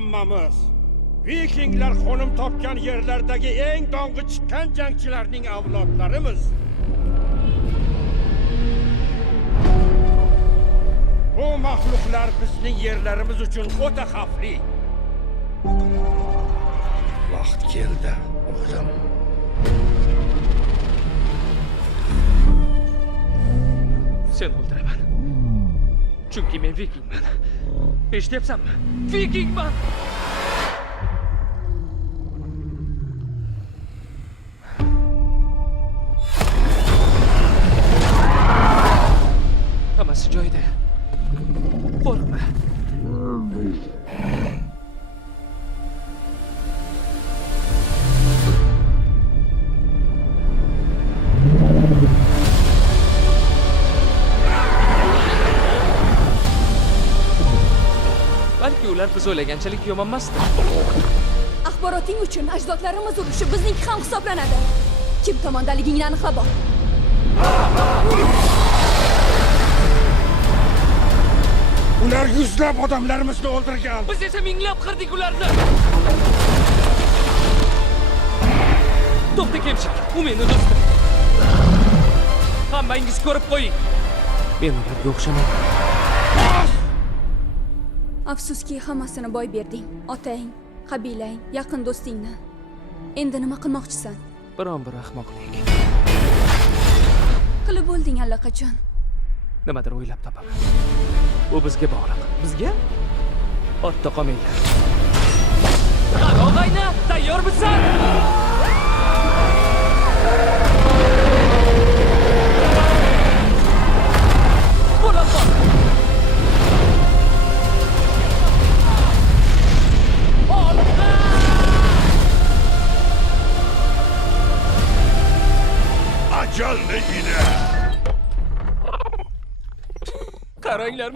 hammamiz Vikinglar qo'nim topgan yerlardagi eng dong'i chiqqan jangchilarning avlodlarimiz. Bu mahluqlar bizning yerlarimiz uchun o'ta xavfli. Vaqt keldi, o'g'lim. Sen o'ldiraman. Chunki men vikingman. Eshityapsanmi? Vikingman! Hammasi joyida. Qo'rqma. Balki ular biz o'ylaganchalik yomon emasdi. Axboroting uchun ajdodlarimiz urushi bizniki ham hisoblanadi. Kim tomondaligingni aniqlab ol. Ular yuzlab odamlarimizni o'ldirgan. Biz esa minglab qirdik ularni. To'xta Kemshik, u meni do'stim. Hammangiz ko'rib qo'ying. Men ularga o'xshamayman. Afsuski hammasini boy berding. Otang, qabilang, yaqin do'stingni. Endi nima qilmoqchisan? Biron-bir ahmoqlik. Qilib bo'lding allaqachon. Nimadir o'ylab topaman. Bu bizga bog'liq. Bizga? Ortda qolmanglar. Qani og'ayni, tayyormisan? Bo'laman. Ajal negida. Qaranglar,